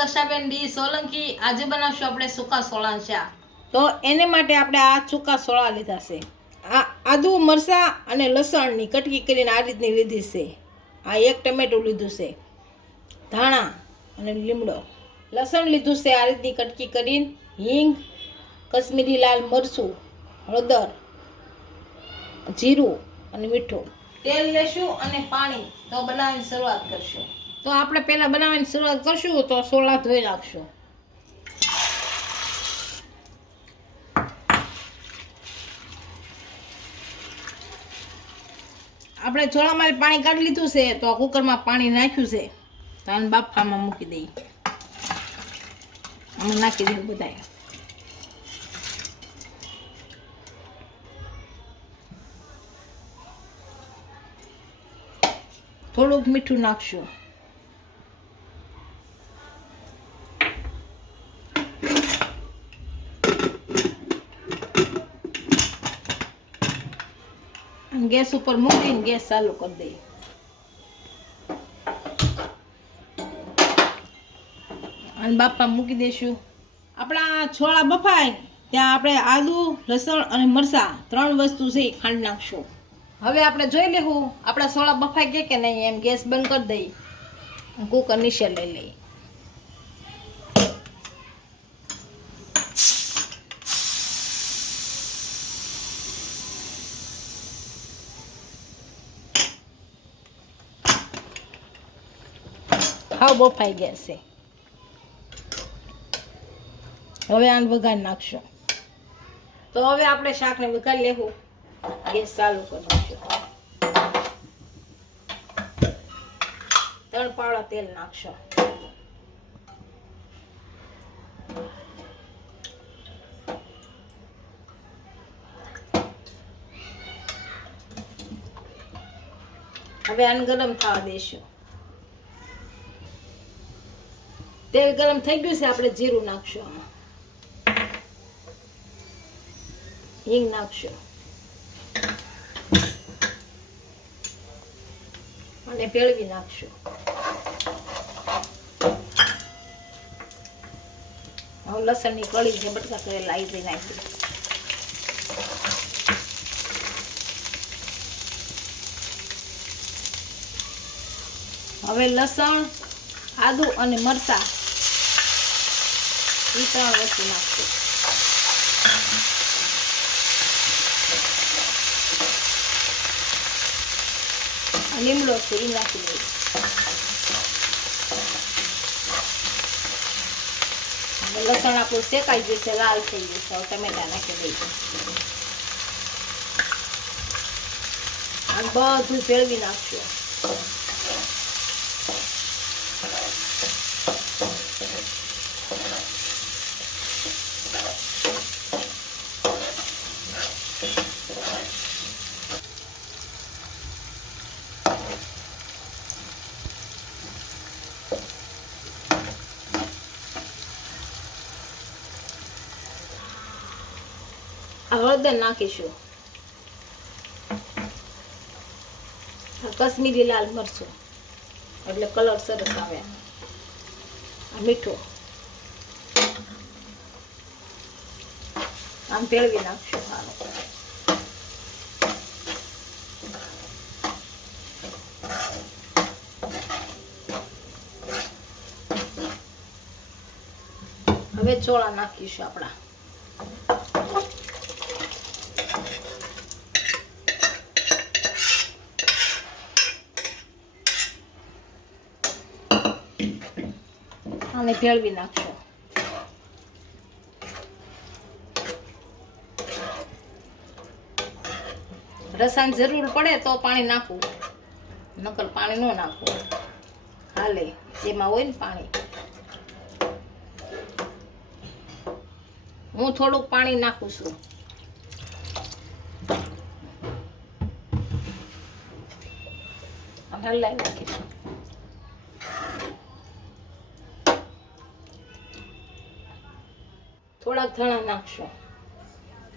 હું ડી સોલંકી આજે બનાવશું આપણે સૂકા સોળા ચા તો એને માટે આપણે આ સૂકા સોળા લીધા છે. આ આદુ મરચાં અને લસણની કટકી કરીને આ રીતની લીધી છે. આ એક ટમેટું લીધું છે. ધાણા અને લીમડો. લસણ લીધું છે આ રીતની કટકી કરીને. હિંગ કશ્મીરી લાલ મરચું હળદર જીરું અને મીઠું. તેલ લેશું અને પાણી. તો બનાવવાની શરૂઆત કરશું. તો આપણે પહેલાં બનાવવાની શરૂઆત કરશું, તો સોલા ધોઈ નાખશું આપણે ચોળામાં પાણી કાઢી લીધું છે, તો કુકરમાં પાણી નાખ્યું છે. તો બાફામાં મૂકી દઈએ. અમે નાખી દઈએ બધાય. થોડુંક મીઠું નાખશું. ગેસ ઉપર મૂકીને ગેસ ચાલુ કરી દઈએ અને બાપા મૂકી દઈશું આપણા છોળા બફાય ત્યાં આપણે આદુ લસણ અને મરચાં ત્રણ વસ્તુ છે ખાંડ નાખશું હવે આપણે જોઈ લેવું આપણા સોળા બફાઈ ગયા કે નહીં એમ ગેસ બંધ કરી દઈ કુકર નીચે લઈ લઈએ હાવ બફાઈ ગયા હવે આને વઘાર નાખશું. તો હવે આપણે શાકને વઘાર લેવું. ગેસ ચાલુ કરી દઈશું ત્રણ પાવડા તેલ નાખશો. હવે આને ગરમ થવા દઈશું તેલ ગરમ થઈ ગયું છે, આપણે જીરું નાખશું આમાં. હિંગ નાખશું. અને પેળવી નાખશું. હવે લસણની કળી છે બટકા કરેલા આવી દઈ નાખી હવે લસણ, આદુ અને મરચાં એ ત્રણ વસ્તુ નાખશું લીમડો છે એ નાખી દઈએ લસણ આપણું શેકાઈ ગયું છે લાલ થઈ ગયું છે ટમેટા નાખી દઈએ બધું ભેળવી નાખશું હળદર નાખીશું. કશ્મીરી લાલ મરચું. એટલે કલર સરસ આવે. મીઠું. આમ ભેળવી નાખશું. સારું હવે ચોળા નાખીશું આપણા. અને ભેળવી નાખશો. રસાયણ જરૂર પડે તો પાણી નાખવું. નકર પાણી ન નાખવું. હાલે, જેમાં હોય ને પાણી. હું થોડુંક પાણી નાખું છું. અને લઈ નાખીશું. થોડાક ધણા નાખશો.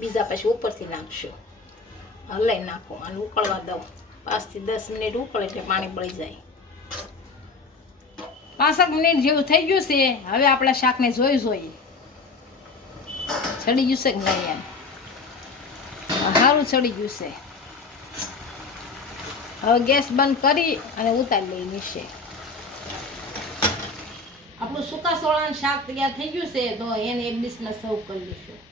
બીજા પછી ઉપરથી નાખશો. હલાઈ નાખો અને ઉકળવા દઉં પાંચથી દસ મિનિટ ઉકળે એટલે પાણી બળી જાય. પાંસઠ મિનિટ જેવું થઈ ગયું છે. હવે આપણે શાકને જોઈ જોઈએ. ચડી ગયું છે કે નહીં એમ? સારું ચડી ગયું છે. હવે ગેસ બંધ કરી અને ઉતારી લઈ નીચે. આપણું સૂકા સોળાનું શાક તૈયાર થઈ ગયું છે, તો એને એક ડીશમાં સર્વ કરી લઈશું.